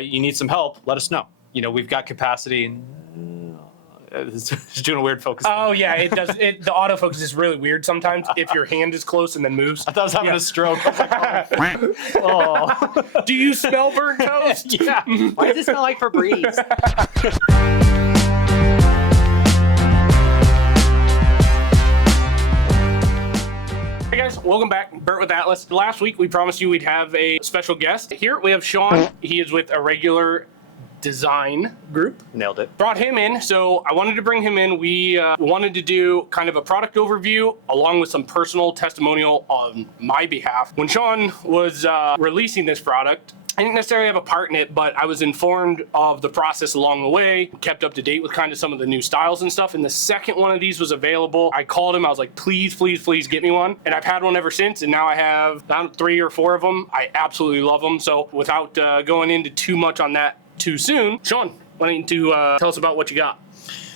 you need some help, let us know. You know, we've got capacity and it's doing a weird focus. Oh yeah, it does. The autofocus is really weird sometimes if your hand is close and then moves. I thought I was having a stroke. Oh. Do you smell burnt toast? Yeah. Why does it smell like Febreze? Hey guys, welcome back. Burnt with Atlas. Last week we promised you we'd have a special guest. Here we have Sean. He is with Irregular Design Group. Nailed it. Brought him in, so I wanted to bring him in. We wanted to do kind of a product overview along with some personal testimonial on my behalf. When Sean was releasing this product, I didn't necessarily have a part in it, but I was informed of the process along the way, kept up to date with kind of some of the new styles and stuff. And the second one of these was available, I called him. I was like, please, please, please get me one. And I've had one ever since. And now I have about 3 or 4 of them. I absolutely love them. So without going into too much on that too soon, Sean, why don't you tell us about what you got?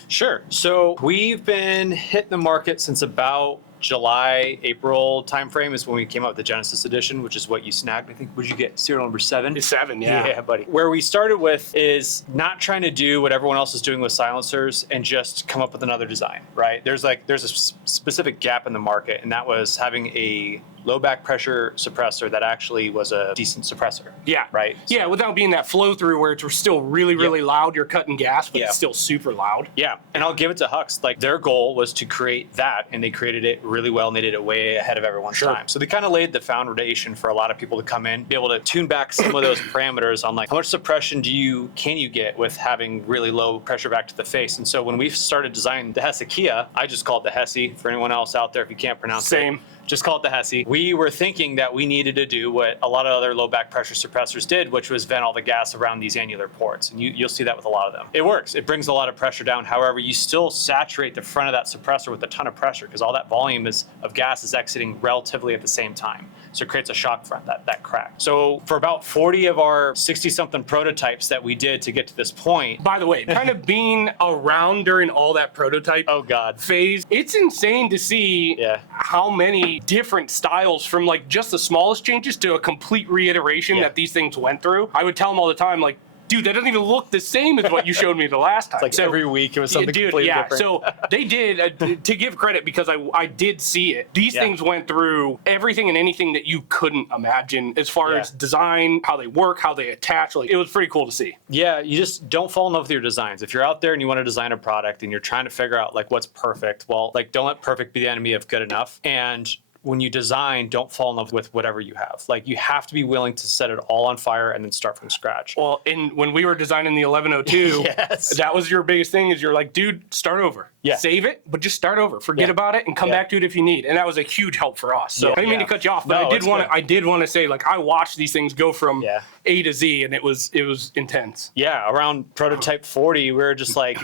Sure. So we've been hitting the market since about July, April timeframe is when we came out with the Genesis edition, which is what you snagged. I think, would you get serial number 7? It's 7, yeah. Yeah, buddy. Where we started with is not trying to do what everyone else is doing with silencers and just come up with another design, right? There's a specific gap in the market, and that was having a low back pressure suppressor that actually was a decent suppressor. Yeah. Right? Yeah, without being that flow through where it's still really, really loud. You're cutting gas, but Yeah. it's still super loud. Yeah, and I'll give it to Hux. Like, their goal was to create that, and they created it really well, and they did it way ahead of everyone's time. So they kind of laid the foundation for a lot of people to come in, be able to tune back some of those parameters on like how much suppression can you get with having really low pressure back to the face. And so when we started designing the Hesychia, I just call it the Hesi. For anyone else out there, if you can't pronounce Same. it, just call it the Hesi. We were thinking that we needed to do what a lot of other low back pressure suppressors did, which was vent all the gas around these annular ports. And you'll see that with a lot of them. It works. It brings a lot of pressure down. However, you still saturate the front of that suppressor with a ton of pressure because all that volume of gas is exiting relatively at the same time. So it creates a shock front, that crack. So for about 40 of our 60-something prototypes that we did to get to this point. By the way, kind of being around during all that prototype phase, it's insane to see how many different styles from like just the smallest changes to a complete reiteration that these things went through. I would tell them all the time, like, dude, that doesn't even look the same as what you showed me the last time. Like every week it was something completely different. So they did, to give credit because I did see it, these things went through everything and anything that you couldn't imagine as far as design, how they work, how they attach. Like, it was pretty cool to see. Yeah, you just don't fall in love with your designs. If you're out there and you want to design a product and you're trying to figure out like what's perfect, well, like don't let perfect be the enemy of good enough. And when you design, don't fall in love with whatever you have. Like, you have to be willing to set it all on fire and then start from scratch. Well, when we were designing the 1102, that was your biggest thing is you're like, dude, start over. Yeah. Save it, but just start over. Forget about it and come back to it if you need. And that was a huge help for us. So I didn't mean to cut you off, but I did want to say, like, I watched these things go from A to Z, and it was intense. Yeah, around prototype 40, we were just like,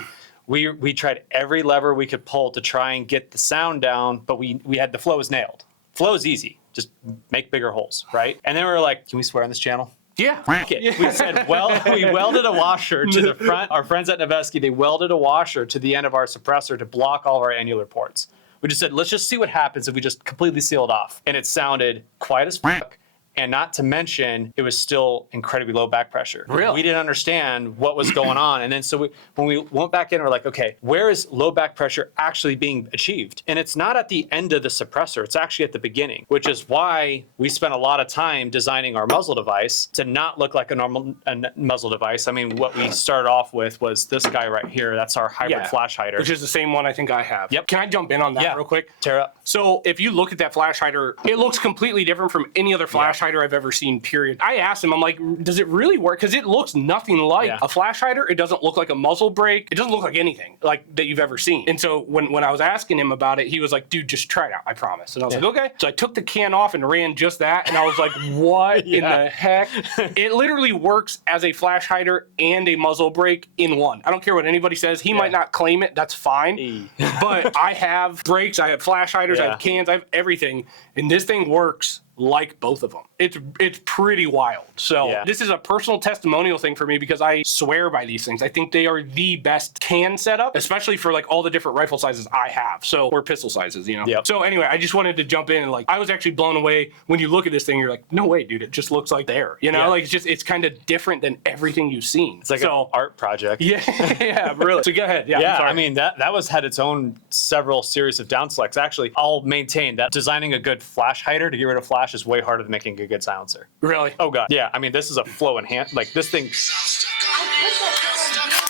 we tried every lever we could pull to try and get the sound down, but we had the flow was nailed. Flow is easy. Just make bigger holes, right? And then we were like, can we swear on this channel? Yeah. We said, well, we welded a washer to the front. Our friends at Nevesky, they welded a washer to the end of our suppressor to block all of our annular ports. We just said, let's just see what happens if we just completely seal it off. And it sounded quiet as fuck. And not to mention, it was still incredibly low back pressure. Really? We didn't understand what was going on. And then so when we went back in, we're like, okay, where is low back pressure actually being achieved? And it's not at the end of the suppressor. It's actually at the beginning, which is why we spent a lot of time designing our muzzle device to not look like a normal muzzle device. I mean, what we started off with was this guy right here. That's our hybrid flash hider. Which is the same one I think I have. Yep. Can I jump in on that real quick? Tear up. So if you look at that flash hider, it looks completely different from any other flash hider I've ever seen, period. I asked him, I'm like, does it really work? Because it looks nothing like a flash hider. It doesn't look like a muzzle brake. It doesn't look like anything like that you've ever seen. And so when I was asking him about it, he was like, dude, just try it out, I promise. And I was like, okay. So I took the can off and ran just that. And I was like, what in the heck? It literally works as a flash hider and a muzzle brake in one. I don't care what anybody says. He might not claim it. That's fine. But I have brakes. I have flash hiders. I have cans. I have everything. And this thing works like both of them. It's pretty wild. So Yeah. this is a personal testimonial thing for me because I swear by these things. I think they are the best can setup, especially for like all the different rifle sizes I have. So, or pistol sizes, you know? Yep. So anyway, I just wanted to jump in and like, I was actually blown away when you look at this thing, you're like, no way, dude, it just looks like there, you know? Yeah. Like it's kind of different than everything you've seen. It's like an art project. Yeah, yeah, really. So go ahead. Yeah, I'm Yeah, sorry. I mean that was had its own several series of down selects. Actually, I'll maintain that designing a good flash hider to get rid of flash is way harder than making a good silencer. Really? Oh god, yeah. I mean, this is a flow enhance. Like this thing.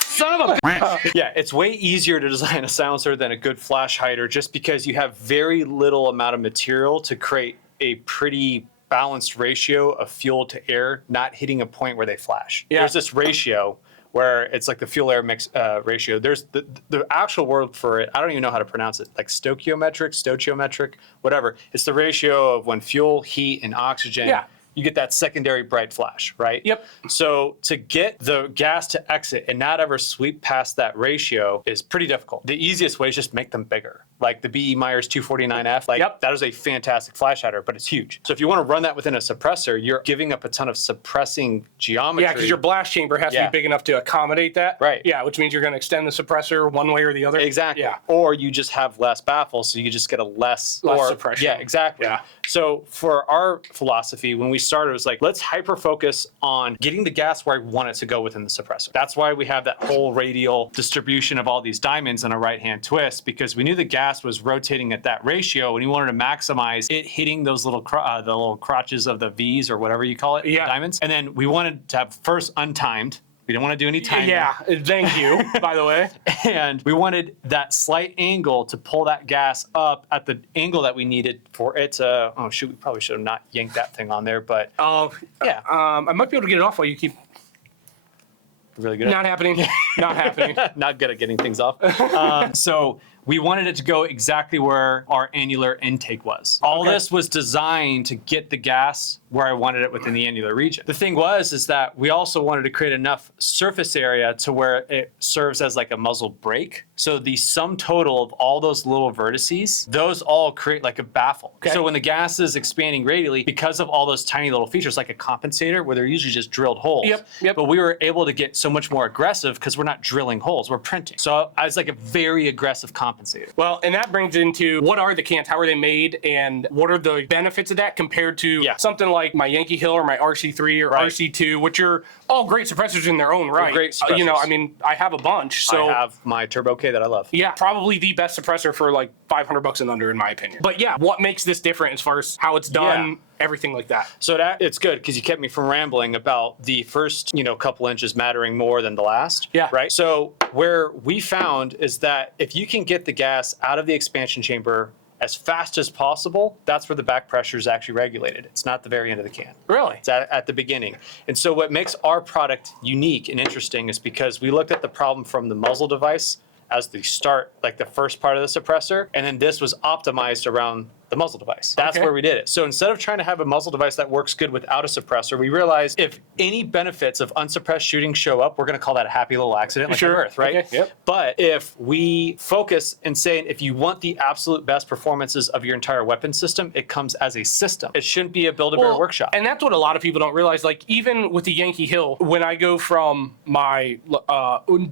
Son of a. Yeah, it's way easier to design a silencer than a good flash hider, just because you have very little amount of material to create a pretty balanced ratio of fuel to air, not hitting a point where they flash. Yeah. There's this ratio where it's like the fuel air mix ratio. There's the actual word for it. I don't even know how to pronounce it. Like stoichiometric, whatever. It's the ratio of when fuel, heat, and oxygen. Yeah. You get that secondary bright flash, right? Yep. So to get the gas to exit and not ever sweep past that ratio is pretty difficult. The easiest way is just make them bigger. Like the B.E. Myers 249F, like Yep. that is a fantastic flash hider, but it's huge. So if you want to run that within a suppressor, you're giving up a ton of suppressing geometry. Yeah, because your blast chamber has to Yeah. be big enough to accommodate that. Right. Yeah, which means you're going to extend the suppressor one way or the other. Exactly. Yeah. Or you just have less baffle, so you just get a less suppression. Yeah, exactly. Yeah. So for our philosophy, when we started, it was like, let's hyper focus on getting the gas where I want it to go within the suppressor. That's why we have that whole radial distribution of all these diamonds in a right-hand twist, because we knew the gas was rotating at that ratio, and we wanted to maximize it hitting those little the little crotches of the V's or whatever you call it, Yeah. the diamonds. And then we wanted to have first untimed. We didn't want to do any timing. Yeah, thank you, by the way. And we wanted that slight angle to pull that gas up at the angle that we needed for it to, oh shoot, we probably should have not yanked that thing on there, but yeah. I might be able to get it off while you keep. Really good. Not happening. Not happening. Not good at getting things off. So we wanted it to go exactly where our annular intake was. All Okay. this was designed to get the gas where I wanted it within the annular region. The thing is that we also wanted to create enough surface area to where it serves as like a muzzle brake. So the sum total of all those little vertices, those all create like a baffle. Okay. So when the gas is expanding radially, because of all those tiny little features, like a compensator, where they're usually just drilled holes. Yep. But we were able to get so much more aggressive because we're not drilling holes, we're printing. So I was like a very aggressive compensator. Well, and that brings into what are the cans, how are they made, and what are the benefits of that compared to something like my Yankee Hill or my RC3 or Right. RC2, which are all great suppressors in their own right. great You know, suppressors. I mean, I have a bunch. So I have my Turbo K that I love. yeah, probably the best suppressor for like $500 and under, in my opinion. But yeah, what makes this different as far as how it's done, Yeah. everything like that? So that it's good because you kept me from rambling about the first, couple inches mattering more than the last. Yeah. Right. So where we found is that if you can get the gas out of the expansion chamber as fast as possible, that's where the back pressure is actually regulated. It's not the very end of the can. Really? It's at the beginning. And so what makes our product unique and interesting is because we looked at the problem from the muzzle device as the start, like the first part of the suppressor, and then this was optimized around the muzzle device. That's Okay. where we did it. So instead of trying to have a muzzle device that works good without a suppressor, we realized if any benefits of unsuppressed shooting show up, we're going to call that a happy little accident, like Sure. on Earth, right? Okay. Yep. But if we focus and say, if you want the absolute best performances of your entire weapon system, it comes as a system. It shouldn't be a Build-A-Bear workshop. And that's what a lot of people don't realize. Like, even with the Yankee Hill, when I go from my,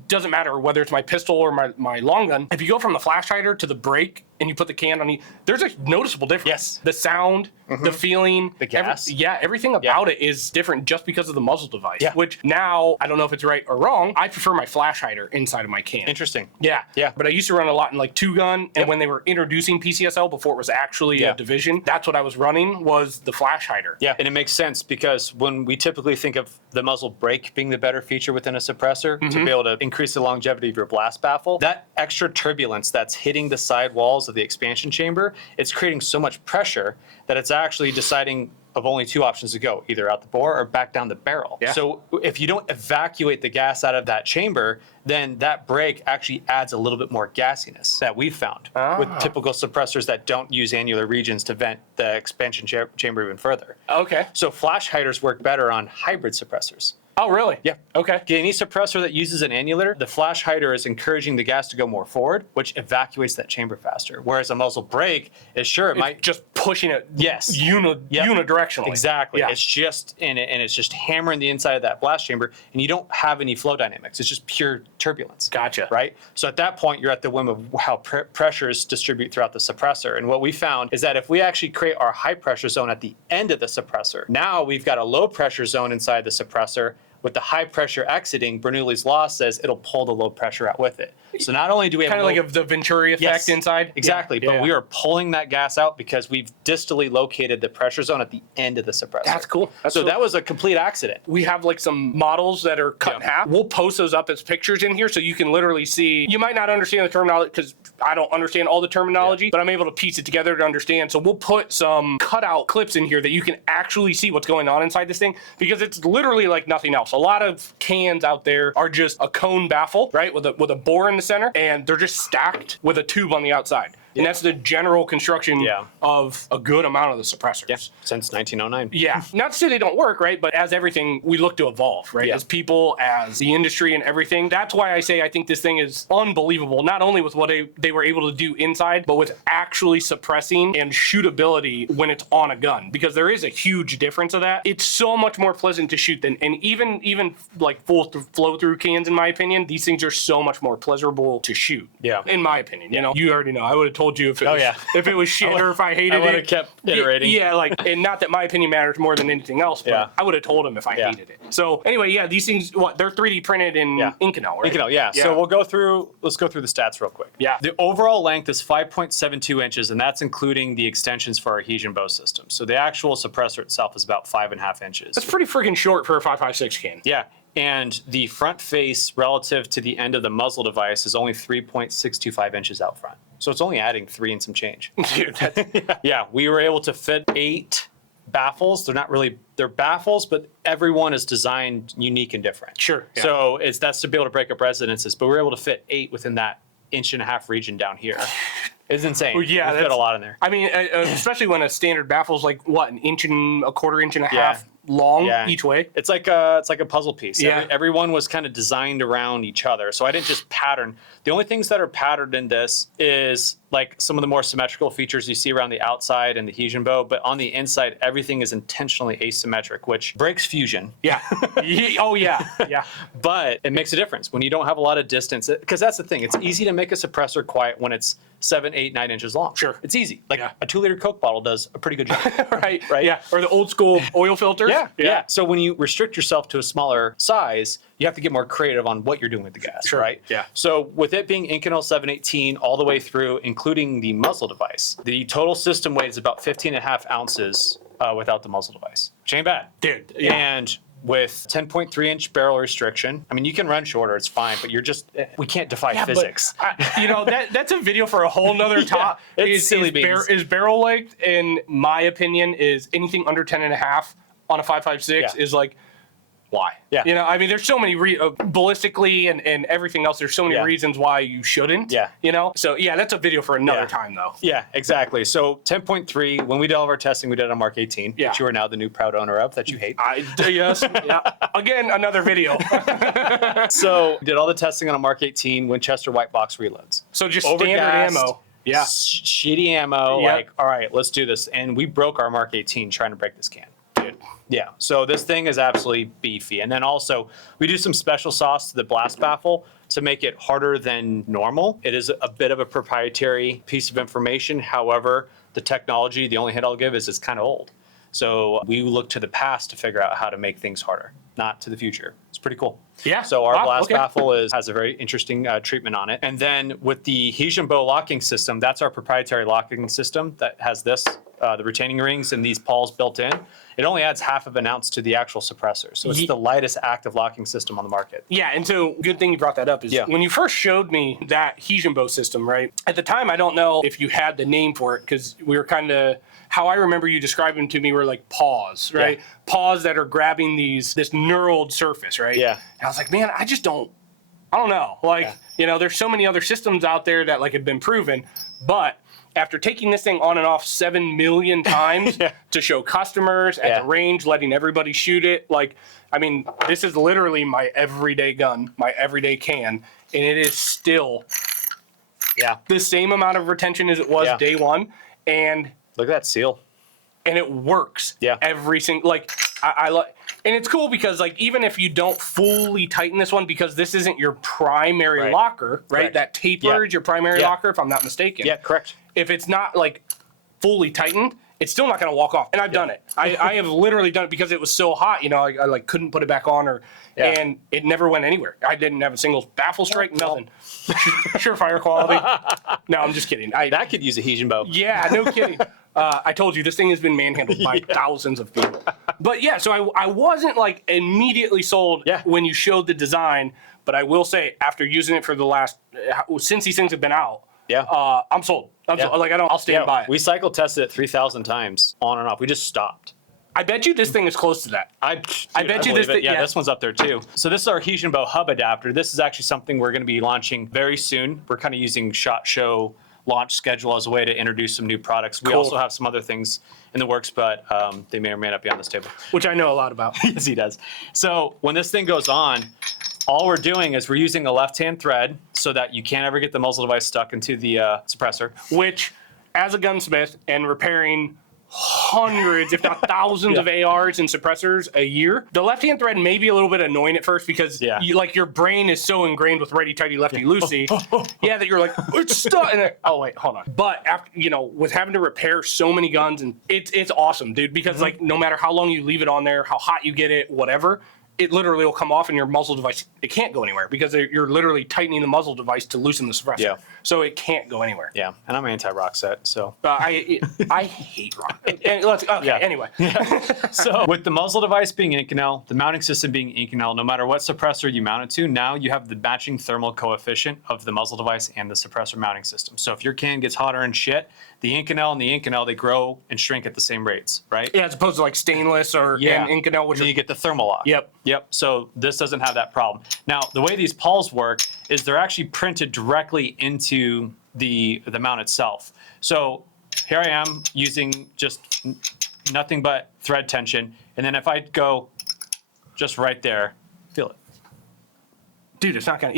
doesn't matter whether it's my pistol or my long gun, if you go from the flash hider to the brake and you put the can on, there's a noticeable difference. Yes. The sound, the feeling, The gas. everything about it is different just because of the muzzle device. Yeah. Which now, I don't know if it's right or wrong, I prefer my flash hider inside of my can. Interesting. Yeah. Yeah. But I used to run a lot in like two gun, and Yep. when they were introducing PCSL before it was actually Yeah. a division, that's what I was running was the flash hider. Yeah, and it makes sense because when we typically think of the muzzle brake being the better feature within a suppressor to be able to increase the longevity of your blast baffle, that extra turbulence that's hitting the side walls of the expansion chamber, it's creating so much pressure that it's actually deciding of only two options to go, either out the bore or back down the barrel. Yeah. So if you don't evacuate the gas out of that chamber, then that brake actually adds a little bit more gassiness that we've found with typical suppressors that don't use annular regions to vent the expansion chamber even further. Okay. So flash hiders work better on hybrid suppressors. Oh, really? Yeah. Okay. Any suppressor that uses an annular, the flash hider is encouraging the gas to go more forward, which evacuates that chamber faster. Whereas a muzzle brake is it might Just pushing it Yes. unidirectionally. Exactly. Yeah. It's just in it, and it's just hammering the inside of that blast chamber, and you don't have any flow dynamics. It's just pure turbulence. Gotcha. Right? So at that point, you're at the whim of how pressures distribute throughout the suppressor. And what we found is that if we actually create our high pressure zone at the end of the suppressor, now we've got a low pressure zone inside the suppressor. With the high pressure exiting, Bernoulli's law says it'll pull the low pressure out with it. So not only do we have Kind of like the Venturi effect inside? Exactly, Yeah. but we are pulling that gas out because we've distally located the pressure zone at the end of the suppressor. That's cool. That was a complete accident. We have like some models that are cut in half. We'll post those up as pictures in here so you can literally see. You might not understand the terminology because I don't understand all the terminology, but I'm able to piece it together to understand. So we'll put some cutout clips in here that you can actually see what's going on inside this thing because it's literally like nothing else. A lot of cans out there are just a cone baffle, right, with a bore in the center, and they're just stacked with a tube on the outside. And that's the general construction of a good amount of the suppressors. Yeah, since 1909. Yeah, not to say they don't work, right? But as everything, we look to evolve, right? Yeah. As people, as the industry and everything. That's why I say I think this thing is unbelievable, not only with what they were able to do inside, but with actually suppressing and shootability when it's on a gun. Because there is a huge difference of that. It's so much more pleasant to shoot than, and even like flow through cans, in my opinion, these things are so much more pleasurable to shoot. Yeah. In my opinion, you know, you already know. I would have told you if it was, if it was shit or if I hated it. I would have kept iterating. Yeah, like, and not that my opinion matters more than anything else, but I would have told him if I hated it. So anyway, these things, they're 3D printed in Inconel, right? Inconel, yeah. So let's go through the stats real quick. Yeah. The overall length is 5.72 inches, and that's including the extensions for our adhesion bow system. So the actual suppressor itself is about 5.5 inches. That's pretty freaking short for a 5.56 can. Yeah. And the front face relative to the end of the muzzle device is only 3.625 inches out front. So it's only adding 3 and some change. Dude, Yeah, we were able to fit 8 baffles. They're baffles, but everyone is designed unique and different. Sure. Yeah. So that's to be able to break up residences, but we were able to fit 8 within that 1.5-inch region down here. It's insane. Well, yeah, we fit a lot in there. I mean, especially when a standard baffle's like, what, 1.25 inches long each way? It's like a puzzle piece. Yeah. Everyone was kind of designed around each other. So I didn't just pattern. The only things that are patterned in this is like some of the more symmetrical features you see around the outside and the adhesion bow, but on the inside, everything is intentionally asymmetric, which breaks fusion. Yeah. Oh, yeah. Yeah. But it makes a difference when you don't have a lot of distance, because that's the thing. It's easy to make a suppressor quiet when it's 7, 8, 9 inches long. Sure. It's easy. Like a 2-liter Coke bottle does a pretty good job. Right. Yeah. Or the old school oil filters. Yeah. So when you restrict yourself to a smaller size, you have to get more creative on what you're doing with the gas, right? Yeah. So with it being Inconel 718 all the way through, including the muzzle device, the total system weight is about 15.5 ounces without the muzzle device, which ain't bad. Dude. Yeah. And with 10.3-inch barrel restriction, I mean, you can run shorter, it's fine, but we can't defy physics. That's a video for a whole nother top. It's silly beans. Is barrel length, in my opinion, is anything under 10.5 on a 5.56 is like, why? Yeah. You know, I mean, there's so many ballistically and everything else. There's so many reasons why you shouldn't. Yeah. You know. So yeah, that's a video for another time though. Yeah, exactly. So 10.3. When we did all of our testing, we did it on Mark 18, which you are now the new proud owner of that you hate. Yes. Yeah. Again, another video. So we did all the testing on a Mark 18 Winchester white box reloads. So just standard ammo. Yeah. Shitty ammo. Yep. Like, all right, let's do this. And we broke our Mark 18 trying to break this can. Dude. Yeah, so this thing is absolutely beefy. And then also, we do some special sauce to the blast baffle to make it harder than normal. It is a bit of a proprietary piece of information. However, the technology, the only hint I'll give is it's kind of old. So we look to the past to figure out how to make things harder, not to the future. It's pretty cool. Yeah. So our blast baffle has a very interesting treatment on it. And then with the adhesion bow locking system, that's our proprietary locking system that has this, the retaining rings and these pawls built in. It only adds 1/2 ounce to the actual suppressor. So it's the lightest active locking system on the market. Yeah, and so good thing you brought that up is when you first showed me that adhesion bow system, right? At the time, I don't know if you had the name for it because we were kind of, how I remember you describing to me were like paws, right? Paws that are grabbing this knurled surface, right? Yeah. And I was like, man, I I don't know. Like, there's so many other systems out there that like have been proven, but after taking this thing on and off 7 million times to show customers at the range, letting everybody shoot it, like, I mean, this is literally my everyday gun, my everyday can, and it is still the same amount of retention as it was day one. And look at that seal. And it works. Every single, like, I like, and it's cool because like even if you don't fully tighten this one, because this isn't your primary locker, right? Correct. That taper is your primary locker, if I'm not mistaken. Yeah, correct. If it's not like fully tightened, it's still not going to walk off. And I've done it. I have literally done it because it was so hot. I like couldn't put it back on, and it never went anywhere. I didn't have a single baffle strike, nothing. Surefire quality. No, I'm just kidding. That could use a Hesion bow. Yeah, no kidding. I told you this thing has been manhandled by thousands of people. But yeah, so I wasn't like immediately sold when you showed the design. But I will say, after using it for the last since these things have been out, I'm sold. I'm sold. Like I'll stand by it. We cycle tested it 3,000 times on and off. We just stopped. I bet you this thing is close to that. I bet you this thing. Yeah, this one's up there too. So this is our Hesion bow hub adapter. This is actually something we're going to be launching very soon. We're kind of using SHOT Show launch schedule as a way to introduce some new products. We also have some other things in the works, but they may or may not be on this table. Which I know a lot about. Yes, he does. So when this thing goes on, all we're doing is we're using a left-hand thread so that you can't ever get the muzzle device stuck into the suppressor. Which, as a gunsmith and repairing hundreds, if not thousands of ARs and suppressors a year, the left-hand thread may be a little bit annoying at first because your brain is so ingrained with righty-tighty, lefty-loosey, that you're like, it's stuck. And oh, wait, hold on. But after, with having to repair so many guns, and it's awesome, dude, because like no matter how long you leave it on there, how hot you get it, whatever, it literally will come off and your muzzle device, it can't go anywhere because you're literally tightening the muzzle device to loosen the suppressor. Yeah. So it can't go anywhere. Yeah, and I'm anti-rock set, so. I hate rock. Anyway. So with the muzzle device being Inconel, the mounting system being Inconel, no matter what suppressor you mount it to, now you have the matching thermal coefficient of the muzzle device and the suppressor mounting system. So if your can gets hotter and shit, the Inconel and the Inconel, they grow and shrink at the same rates, right? Yeah, as opposed to like stainless or Inconel, which you get the thermal lock. Yep. So this doesn't have that problem. Now, the way these pawls work is they're actually printed directly into the mount itself. So here I am using just nothing but thread tension. And then if I go just right there, feel it. Dude, it's not gonna,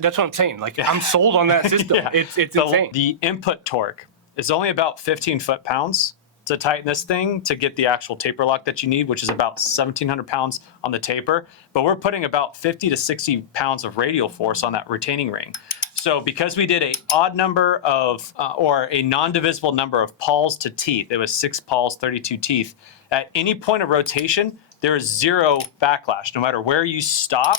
that's what I'm saying. Like, I'm sold on that system. It's insane. The input torque is only about 15 foot-pounds to tighten this thing to get the actual taper lock that you need, which is about 1,700 pounds on the taper. But we're putting about 50 to 60 pounds of radial force on that retaining ring. So because we did a odd number of, or a non-divisible number of pawls to teeth, it was 6 pawls, 32 teeth, at any point of rotation, there is zero backlash. No matter where you stop,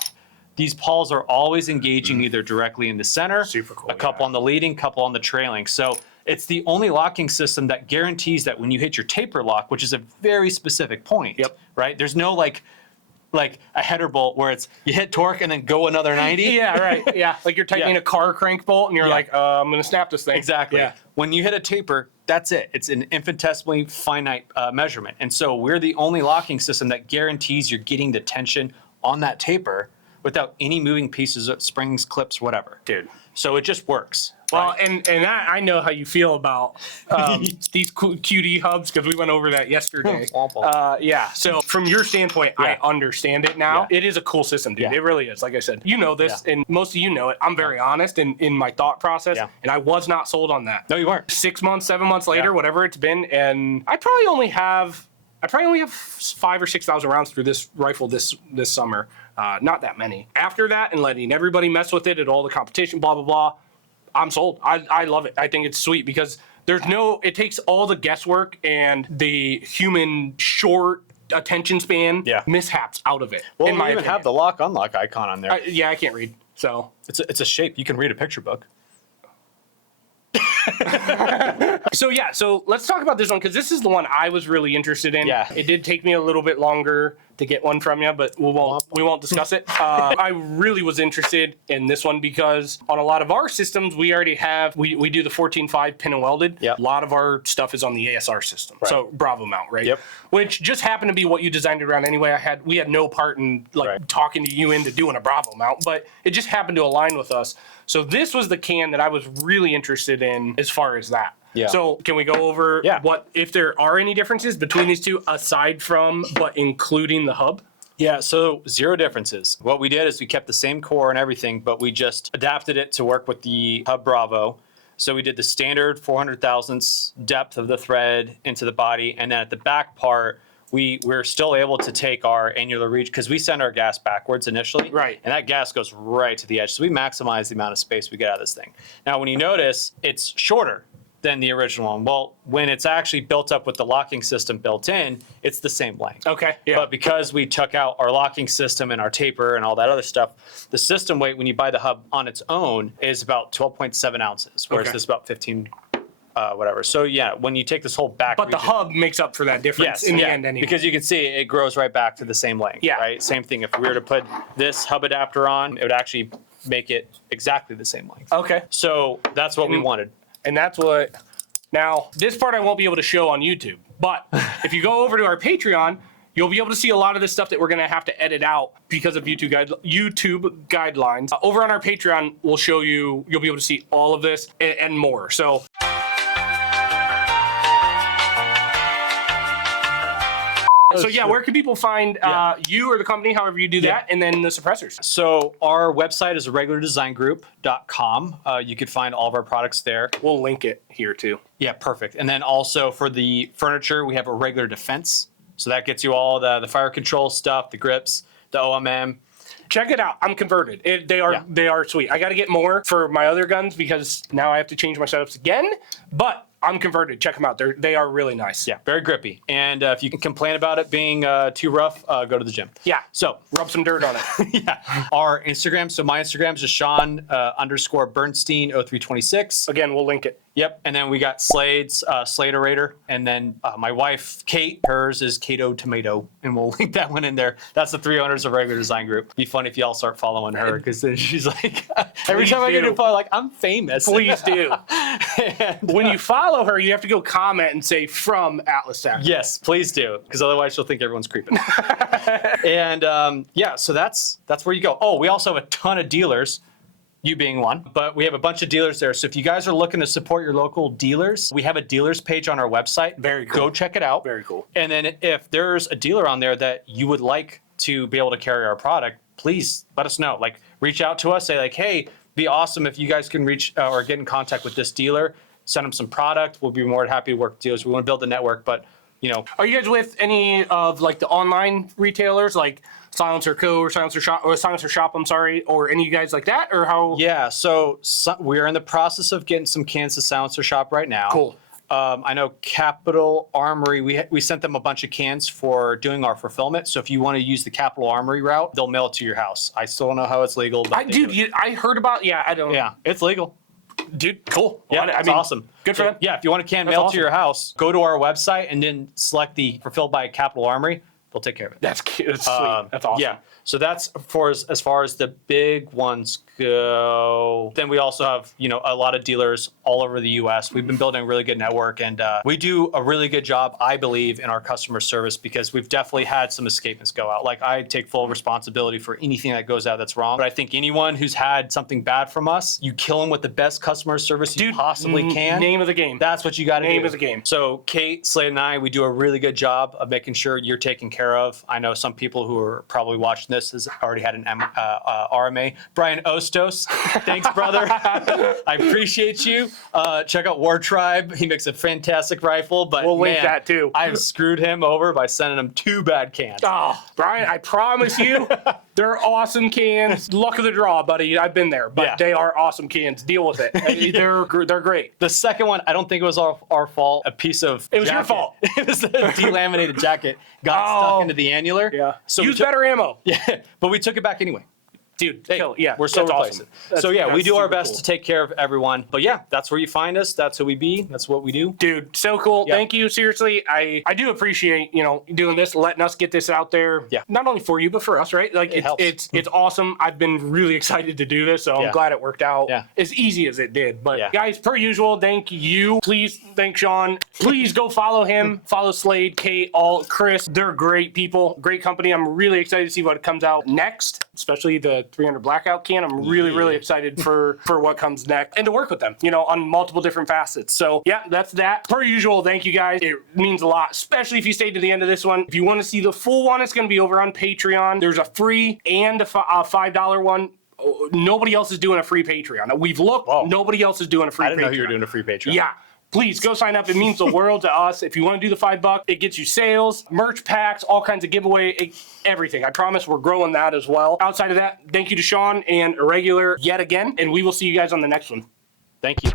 these pawls are always engaging either directly in the center, super cool, a couple on the leading, couple on the trailing. So it's the only locking system that guarantees that when you hit your taper lock, which is a very specific point, right? There's no like a header bolt where it's you hit torque and then go another 90. Yeah, right. Yeah, like you're tightening a car crank bolt and you're like, I'm going to snap this thing. Exactly. Yeah. When you hit a taper, that's it. It's an infinitesimally finite measurement. And so we're the only locking system that guarantees you're getting the tension on that taper without any moving pieces, springs, clips, whatever. Dude. So it just works. Well, right? and I know how you feel about these QD hubs because we went over that yesterday. So from your standpoint, I understand it now. It is a cool system, dude. It really is. Like I said, you know this, and most of you know it. I'm very honest in my thought process, and I was not sold on that. No, you weren't. 6 months, 7 months later, whatever it's been, and I probably only have 5,000 or 6,000 rounds through this rifle this summer. Not that many. After that, and letting everybody mess with it at all the competition, blah, blah, blah, I'm sold. I love it. I think it's sweet because it takes all the guesswork and the human short attention span mishaps out of it. Well, in my opinion. Have the lock unlock icon on there. I can't read. So it's a shape. You can read a picture book. So let's talk about this one because this is the one I was really interested in. Yeah. It did take me a little bit longer to get one from you, but we won't discuss it. I really was interested in this one because on a lot of our systems, we already have, we do the 14.5 pin and welded. Yep. A lot of our stuff is on the ASR system. So Bravo mount, right? Yep. Which just happened to be what you designed it around anyway. We had no part in talking to you into doing a Bravo mount, but it just happened to align with us. So this was the can that I was really interested in as far as that. Yeah. So can we go over what, if there are any differences between these two aside from, but including the hub? Yeah, so 0 differences. What we did is we kept the same core and everything, but we just adapted it to work with the Hub Bravo. So we did the standard 400 thousandths depth of the thread into the body, and then at the back part, we're still able to take our annular reach because we send our gas backwards initially. Right. And that gas goes right to the edge. So we maximize the amount of space we get out of this thing. Now, when you notice, it's shorter than the original one. Well, when it's actually built up with the locking system built in, it's the same length. Okay. Yeah. But because we took out our locking system and our taper and all that other stuff, the system weight when you buy the hub on its own is about 12.7 ounces, whereas this is about 15 whatever. So yeah, when you take this whole back But the region, hub makes up for that difference in the end anyway. because you can see it grows right back to the same length. Yeah. Right. Same thing. If we were to put this hub adapter on, it would actually make it exactly the same length. Okay. So that's what we wanted. And that's what, now this part I won't be able to show on YouTube, but if you go over to our Patreon, you'll be able to see a lot of this stuff that we're going to have to edit out because of YouTube guidelines. Over on our Patreon, we'll show you, you'll be able to see all of this and more. So yeah, where can people find you or the company, however you do that, and then the suppressors? So our website is irregulardesignGroup.com. You could find all of our products there. We'll link it here too. Yeah, perfect. And then also for the furniture, we have a regular defense. So that gets you all the fire control stuff, the grips, the OMM. Check it out. I'm converted. They are sweet. I got to get more for my other guns because now I have to change my setups again. But I'm converted. Check them out. They are really nice. Yeah, very grippy. And if you can complain about it being too rough, go to the gym. Yeah. So Rub some dirt on it. yeah, our Instagram. So my Instagram is just Sean _Bernstein 0326. Again, we'll link it. Yep. And then we got Slade's Sladerator. And then my wife, Kate, hers is Kato Tomato. And we'll link that one in there. That's the 3 owners of Regular Design Group. Be fun if y'all start following her because then she's like, every time I get to follow, like, I'm famous. Please do. When you follow her, you have to go comment and say from Atlas Tech. Yes, please do. Because otherwise she'll think everyone's creeping. And yeah, so that's where you go. Oh, we also have a ton of dealers. You being one, but we have a bunch of dealers there. So if you guys are looking to support your local dealers, we have a dealers page on our website. Very cool. Go check it out. Very cool. And then if there's a dealer on there that you would like to be able to carry our product, please let us know. Like reach out to us, say like, hey, be awesome if you guys can reach or get in contact with this dealer, send them some product. We'll be more than happy to work with dealers. We want to build a network, but you know. Are you guys with any of like the online retailers like Silencer Co. or Silencer Shop, I'm sorry, or any of you guys like that, or how? Yeah, so we're in the process of getting some cans to Silencer Shop right now. Cool. I know Capital Armory, we sent them a bunch of cans for doing our fulfillment. So if you want to use the Capital Armory route, they'll mail it to your house. I still don't know how it's legal. But I heard about, I don't. Yeah, it's legal. Dude, cool. Yeah, I it's mean, awesome. Good for them. Yeah, if you want a can mailed to your house, go to our website and then select the fulfilled by Capital Armory. They'll take care of it. That's cute. That's sweet. That's awesome. Yeah. So that's as far as the big ones go. Then we also have, a lot of dealers all over the U.S. We've been building a really good network, and we do a really good job, I believe, in our customer service because we've definitely had some escapements go out. Like I take full responsibility for anything that goes out that's wrong. But I think anyone who's had something bad from us, you kill them with the best customer service you possibly can. Name of the game. That's what you got to do. Name of the game. So Kate, Slade, and I, we do a really good job of making sure you're taken care of. I know some people who are probably watching this has already had an RMA. Brian Ostos, thanks, brother. I appreciate you. Check out War Tribe. He makes a fantastic rifle, but we'll link that too. I've screwed him over by sending him 2 bad cans. Oh, Brian, I promise you, they're awesome cans. Luck of the draw, buddy. I've been there, but they are awesome cans. Deal with it. They're great. The second one, I don't think it was our fault. A piece of It was your fault. It was a delaminated jacket got stuck into the annular. Yeah. So use better ammo. Yeah, but we took it back anyway. Dude, Hey, kill. Yeah, we're still that's replacing. awesome. So yeah, we That's do our super best cool. to take care of everyone. But yeah, that's where you find us. That's who we be. That's what we do. Dude, so cool. Yeah. Thank you. Seriously, I do appreciate, doing this, letting us get this out there. Yeah. Not only for you, but for us, right? Like helps. it's awesome. I've been really excited to do this, so I'm Yeah. glad it worked out Yeah. as easy as it did. But Yeah. guys, per usual, thank you. Please thank Sean. Please go follow him. Follow Slade, Kate, Chris. They're great people, great company. I'm really excited to see what comes out next, especially the 300 Blackout can. I'm really excited for what comes next and to work with them, on multiple different facets. So yeah, that's that. Per usual, thank you guys. It means a lot, especially if you stayed to the end of this one. If you want to see the full one, it's going to be over on Patreon. There's a free and a $5 one. Nobody else is doing a free Patreon. We've looked. Whoa. Nobody else is doing a free Patreon. I didn't know you were doing a free Patreon. Yeah. Please go sign up. It means the world to us. If you want to do the $5, it gets you sales, merch packs, all kinds of giveaway, everything. I promise we're growing that as well. Outside of that, thank you to Sean and Irregular yet again, and we will see you guys on the next one. Thank you.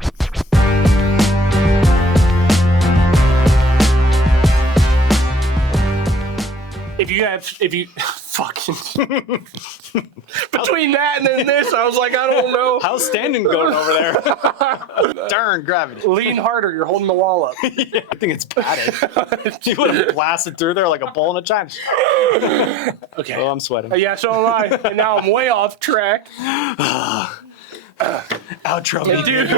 If you fucking between that and then this, I was like, I don't know. How's standing going over there? Darn gravity. Lean harder. You're holding the wall up. Yeah, I think it's padded. You would have blasted through there like a bull in a china. Okay. Oh, I'm sweating. Yeah, so am I. And now I'm way off track. Outro me, dude.